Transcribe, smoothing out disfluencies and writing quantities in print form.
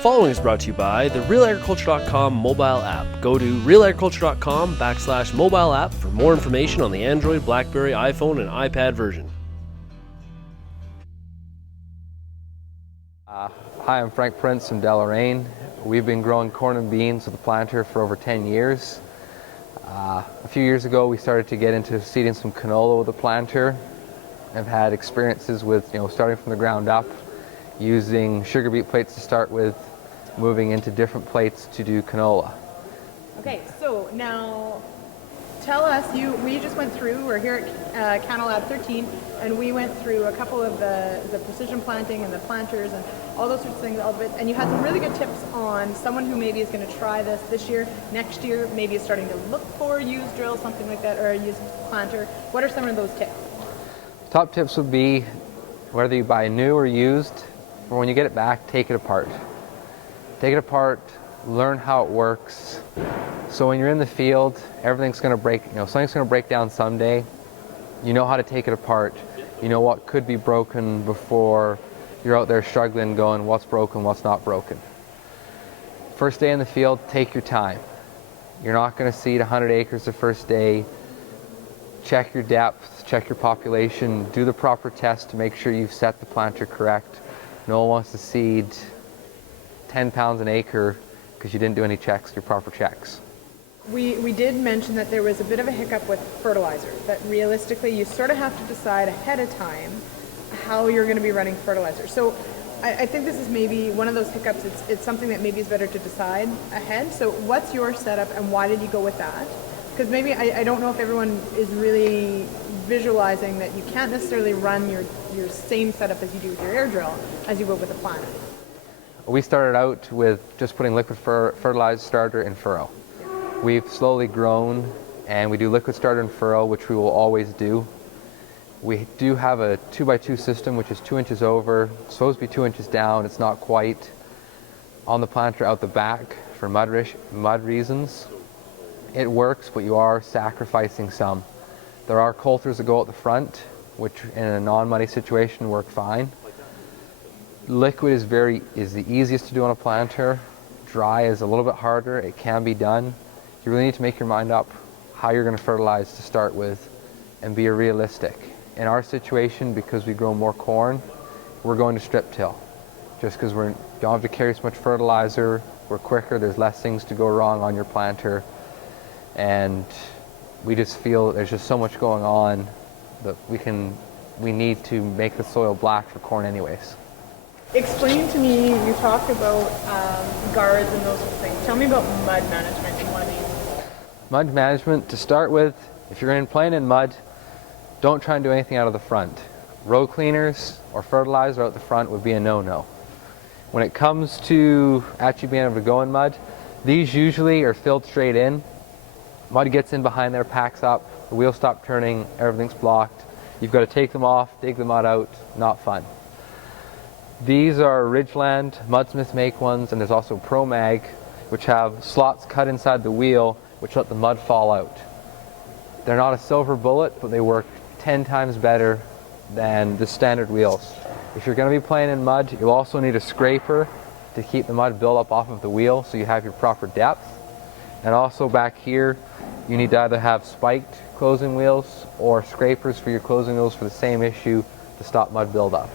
following is brought to you by the realagriculture.com mobile app. Go to realagriculture.com/mobile app for more information on the Android, BlackBerry, iPhone, and iPad version. Hi, I'm Frank Prince from Deloraine. We've been growing corn and beans with the planter for over 10 years. A few years ago we started to get into seeding some canola with the planter. I've had experiences with starting from the ground up, using sugar beet plates to start with, moving into different plates to do canola. Okay, so now tell us, we just went through, we're here at Canola 13, and we went through a couple of the precision planting and the planters and all those sorts of things, all of it, and you had some really good tips on someone who maybe is going to try this year, next year, maybe is starting to look for a used drill, something like that, or a used planter. What are some of those tips? Top tips would be, whether you buy new or used, or when you get it back, take it apart. Take it apart, learn how it works. So when you're in the field, everything's going to break, something's going to break down someday. You know how to take it apart. You know what could be broken before you're out there struggling, going, what's broken, what's not broken. First day in the field, take your time. You're not going to seed 100 acres the first day. Check your depth, check your population, do the proper test to make sure you've set the planter correct. No one wants to seed 10 pounds an acre because you didn't do any checks, your proper checks. We did mention that there was a bit of a hiccup with fertilizer, that realistically you sort of have to decide ahead of time how you're going to be running fertilizer. So I think this is maybe one of those hiccups. It's something that maybe is better to decide ahead. So what's your setup and why did you go with that? Because maybe I don't know if everyone is really visualizing that you can't necessarily run your same setup as you do with your air drill as you would with a planter. We started out with just putting liquid fertilizer starter in furrow. We've slowly grown and we do liquid starter in furrow, which we will always do. We do have a 2x2 system, which is 2 inches over. It's supposed to be 2 inches down. It's not quite. On the planter out the back for mud reasons. It works, but you are sacrificing some. There are coulters that go out the front, which in a non-muddy situation work fine. Liquid is the easiest to do on a planter. Dry is a little bit harder. It can be done. You really need to make your mind up how you're going to fertilize to start with and be realistic. In our situation, because we grow more corn, we're going to strip till. Just because we don't have to carry so much fertilizer, we're quicker, there's less things to go wrong on your planter. And we just feel there's just so much going on that we need to make the soil black for corn anyways. Explain to me, you talked about guards and those sorts of things. Tell me about mud management in one of these. Mud management, to start with, if you're playing in mud, don't try and do anything out of the front. Row cleaners or fertilizer out the front would be a no-no. When it comes to actually being able to go in mud, these usually are filled straight in. Mud gets in behind there, packs up, the wheels stop turning, everything's blocked. You've got to take them off, dig the mud out, not fun. These are Ridgeland, Mudsmith make ones, and there's also Pro Mag, which have slots cut inside the wheel, which let the mud fall out. They're not a silver bullet, but they work 10 times better than the standard wheels. If you're going to be playing in mud, you'll also need a scraper to keep the mud build up off of the wheel so you have your proper depth. And also back here, you need to either have spiked closing wheels or scrapers for your closing wheels for the same issue to stop mud buildup.